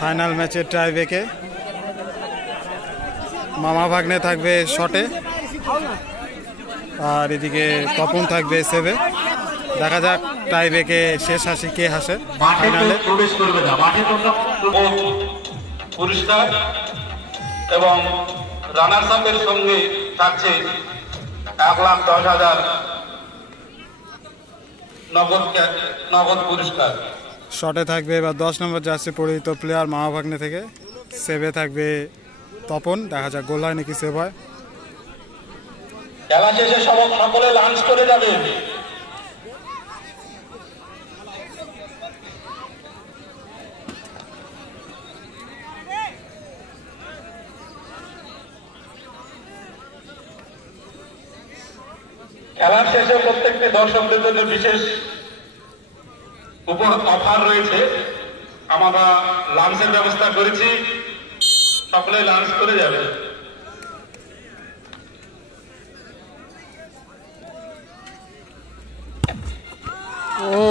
ফাইনাল ম্যাচের টাই ব্রেকে মামা ভাগ্নে থাকবে শটে, আর এদিকে তপন থাকবে সেভে। দেখা যাক টাই ব্রেকে শেষ হাসি কে হাসে ফাইনালে। পুরস্কার এবং রানার্স আপের সঙ্গে থাকছে 1,10,000 নগদ পুরস্কার। শটে থাকবে এবার 10 নম্বর জার্সি পরিহিত প্লেয়ার মামা ভাগ্নে থেকে। সেভে থাকবে তপন। দেখা যাক গোল হয় নাকি সেভ হয়। খেলা শেষে সকলে লাঞ্চ করে যাবে। খেলার শেষে প্রত্যেকটি দর্শকদের জন্য বিশেষ অফার রয়েছে। আমরা লাঞ্চের ব্যবস্থা করেছি, সকলে লাঞ্চ করে যাবে। ও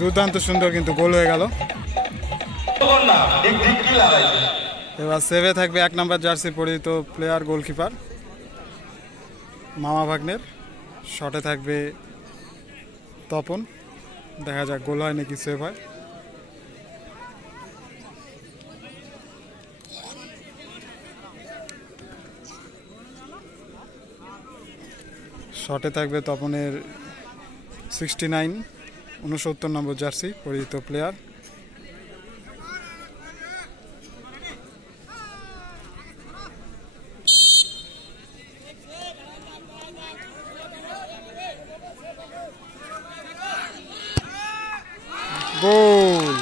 দুর্দান্ত সুন্দর, কিন্তু গোল হয়ে গেল। এবার সেভে থাকবে 1 নম্বর জার্সি পরিহিত প্লেয়ার গোলকিপার মামা ভাগ্নের। শটে থাকবে তপন। দেখা যাক গোল হয় নাকি সেভ হয়। শটে থাকবে তপনের 69 নম্বর জার্সি পরিহিত প্লেয়ার। গোল,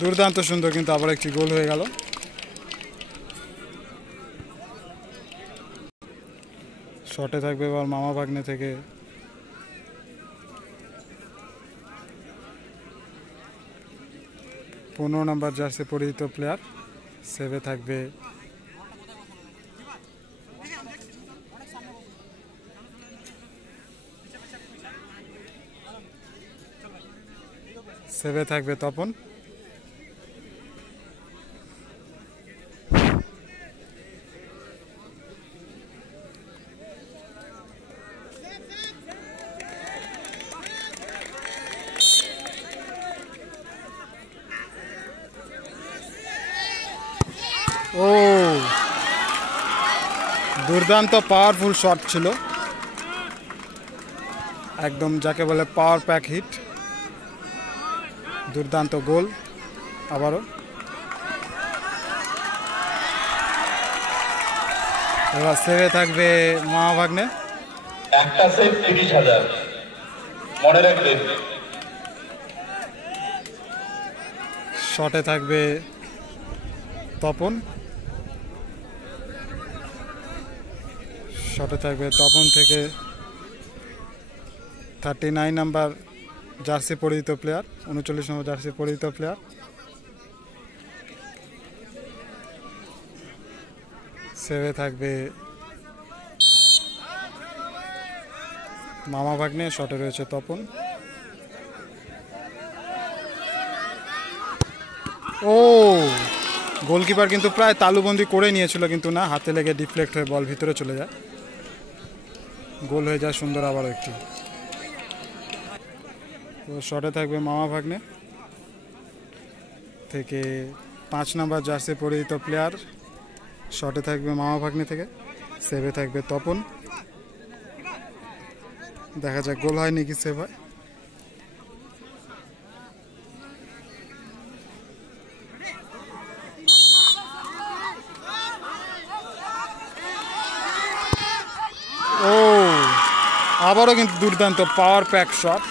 দুর্দান্ত সুন্দর, কিন্তু আবার একটি গোল হয়ে গেল। শটে থাকবে এবার মামা ভাগ্নে থেকে পনেরো নম্বর জার্সি পরিহিত প্লেয়ার। সেভে থাকবে তপন। ও দুর্দান্ত পাওয়ারফুল শট ছিল, একদম যাকে বলে পাওয়ার প্যাক হিট। দুর্দান্ত গোল আবারও। এবার সেভে থাকবে মামা ভাগ্নে। একটা সেভ 30,000 মনে রাখবেন। শটে থাকবে তপন। থেকে 39 নম্বর জার্সি পরিহিত প্লেয়ার, 39 নম্বর জার্সি পরিহিত প্লেয়ার। সেভে থাকবে মামা ভাগ্নে। শটে রয়েছে তপন। ও গোলকিপার কিন্তু প্রায় তালুবন্দি করে নিয়েছিল, কিন্তু না, হাতে লেগে ডিফ্লেক্ট হয়ে বল ভিতরে চলে যায়। গোল হয়ে যায় সুন্দর আবার একটি। তো শটে থাকবে মামা ভাগ্নে থেকে 5 নম্বর জার্সি পরিহিত প্লেয়ার। শটে থাকবে মামা ভাগ্নে থেকে। সেভে থাকবে তপন। দেখা যাক গোল হয় নাকি সেভ হয়। ও আবারও কিন্তু দুর্দান্ত পাওয়ার প্যাক শট,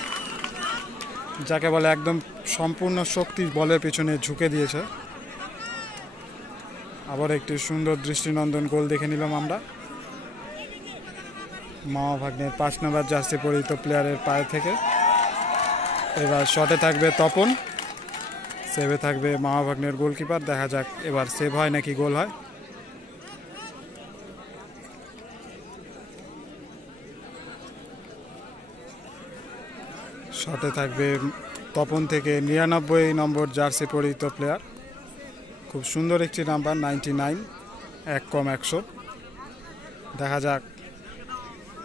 যাকে বলে একদম সম্পূর্ণ শক্তি বলের পিছনে ঝুঁকে দিয়েছে। আবার একটি সুন্দর দৃষ্টিনন্দন গোল দেখে নিলাম আমরা মামা ভাগ্নের 5 নম্বর জার্সি পরিহিত প্লেয়ারের পায়ে থেকে। এবার শটে থাকবে তপন। সেভে থাকবে মামাভাগ্নের গোলকিপার। দেখা যাক এবার সেভ হয় নাকি গোল হয়। শটে থাকবে তপন থেকে 99 নম্বর জার্সি পরিহিত প্লেয়ার। খুব সুন্দর একটি নাম্বার, 99, 1 কম 100। দেখা যাক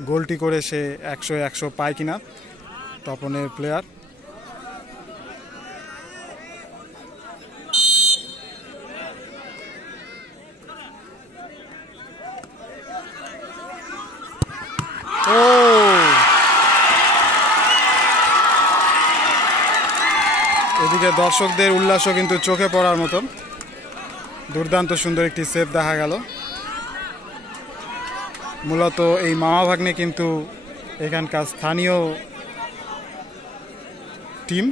গোলটি করে সে 100 পায় কিনা তপনের প্লেয়ার। ও এদিকে দর্শকদের উল্লাসও কিন্তু চোখে পড়ার মতন। দুর্দান্ত সুন্দর একটি সেভ দেখা গেল। মূলত এই মামাভাগ্নে কিন্তু এখানকার স্থানীয় টিম,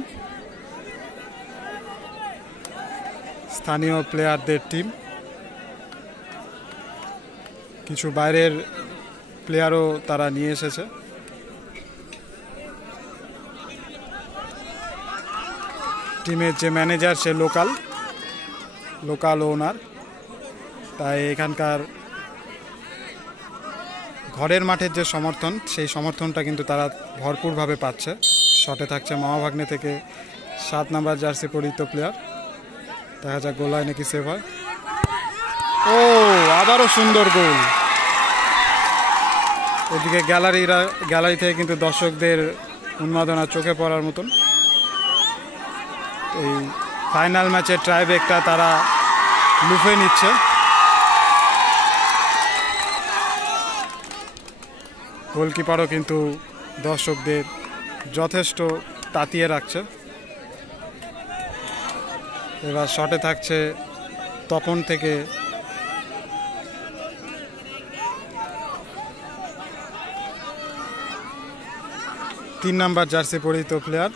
স্থানীয় প্লেয়ারদের টিম। কিছু বাইরের প্লেয়ারও তারা নিয়ে এসেছে। টিমের যে ম্যানেজার সে লোকাল ওনার, তাই এখানকার ঘরের মাঠের যে সমর্থন সেই সমর্থনটা কিন্তু তারা ভরপুরভাবে পাচ্ছে। শটে থাকছে মামাভাগ্নে থেকে 7 নম্বর জার্সি পরিহিত প্লেয়ার। দেখা যাক গোল হয় নাকি সেভ হয়। ও আবারও সুন্দর গোল। এদিকে গ্যালারি থেকে কিন্তু দর্শকদের উন্মাদনা চোখে পড়ার মতন। এই ফাইনাল ম্যাচের ট্রাইব্রেকটা তারা লুফে নিচ্ছে। গোলকিপারও কিন্তু দর্শকদের যথেষ্ট তাতিয়ে রাখছে। এবার শটে থাকছে তপন থেকে তিন নাম্বার জার্সি পরিহিত প্লেয়ার।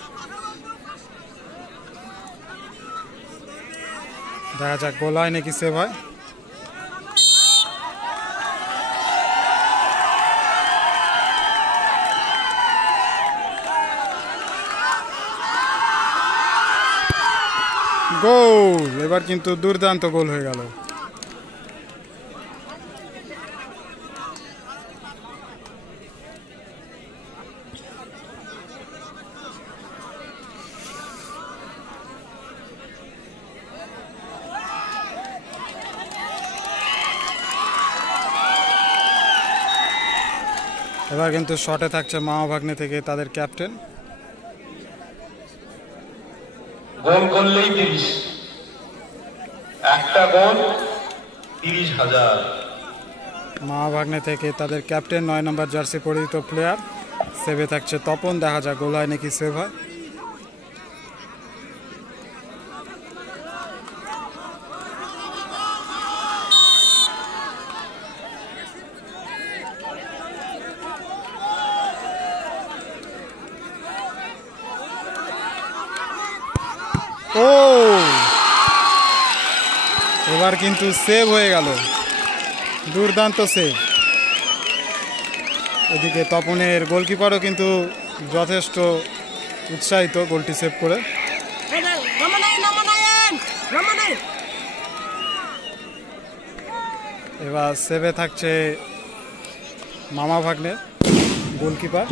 দেখা যাক গোল হয় নাকি সেভ হয়। গোল! এবার কিন্তু দুর্দান্ত গোল হয়ে গেল। এবার কিন্তু শটে থাকছে মামাভাগ্নে থেকে তাদের ক্যাপ্টেন। গোল করলেই 30, একটা গোল 30,000। মামাভাগ্নে থেকে তাদের ক্যাপ্টেন 9 নম্বর জার্সি পরিহিত প্লেয়ার। সেভে থাকছে তপন। দেখা যাক গোল হয় নাকি সেভ হয়। ও এবার কিন্তু সেভ হয়ে গেল, দুর্দান্ত সেভ। এদিকে তপনের গোলকিপারও কিন্তু যথেষ্ট উৎসাহিত গোলটি সেভ করে। এবার সেভে থাকছে মামাভাগ্নের গোলকিপার।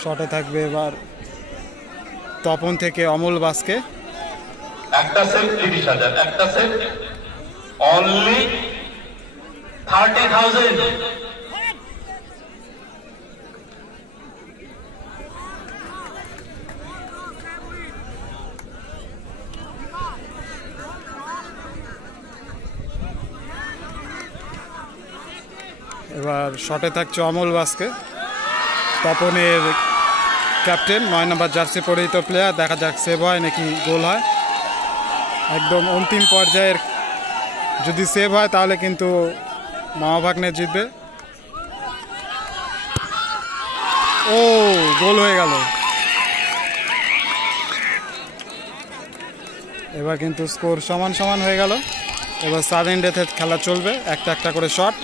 শটে থাকবে এবার তপন থেকে অমল বাসকে। একটা সেভ 30,000, একটা সেভ অনলি 30,000। এবার শটে থাকছে অমল বাসকে, তপনের ক্যাপ্টেন 9 নম্বর জার্সি পরিহিত প্লেয়ার। দেখা যাক সেভ হয় নাকি গোল হয়। একদম অন্তিম পর্যায়ের যদি সেভ হয় তাহলে কিন্তু মামাভাগ্নে জিতবে। ও গোল হয়ে গেল। এবার কিন্তু স্কোর সমান হয়ে গেল। এবার সাডেন ডেথে খেলা চলবে, একটা করে শট।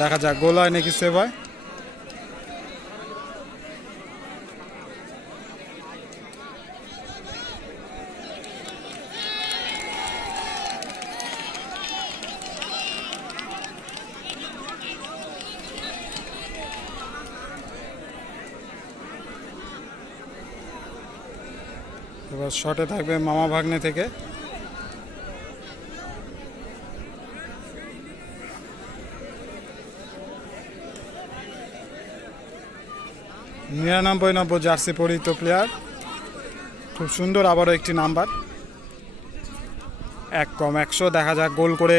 দেখা যাক গোল হয় নাকি সেভ হয়। এবার শটে থাকবে মামা ভাগ্নে থেকে। নিরানব্বই নম্বর জার্সি পরিহিত প্লেয়ার, খুব সুন্দর আবারও একটি নাম্বার, 1-100। দেখা যাক গোল করে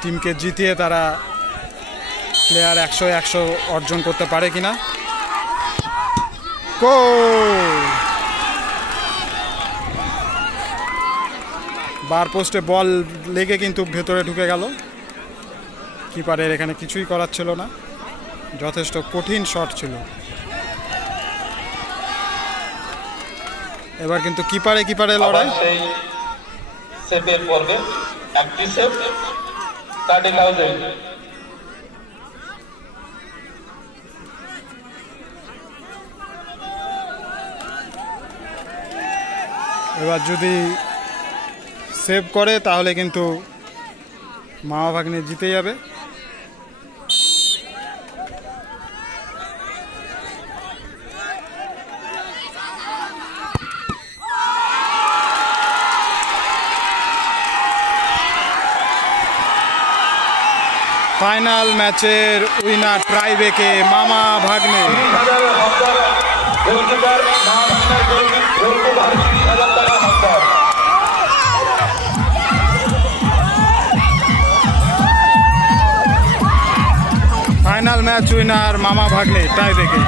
টিমকে জিতিয়ে তারা প্লেয়ার 100-100 অর্জন করতে পারে কিনা। বার পোস্টে বল লেগে কিন্তু ভেতরে ঢুকে গেল, কিপারের এখানে কিছুই করার ছিল না, যথেষ্ট কঠিন শট ছিল। এবার কিন্তু কিপারে লড়াই। সেই সেভের পর্বে একটি সেভ কার্ডিং আউটে। এবার যদি সেভ করে তাহলে কিন্তু মামা ভাগ্নে জিতে যাবে। ফাইনাল ম্যাচের উইনার ট্রাইবেকে মামা ভাগ্নে। ফাইনাল ম্যাচ উইনার মামা ভাগ্নে ট্রাইবেকে।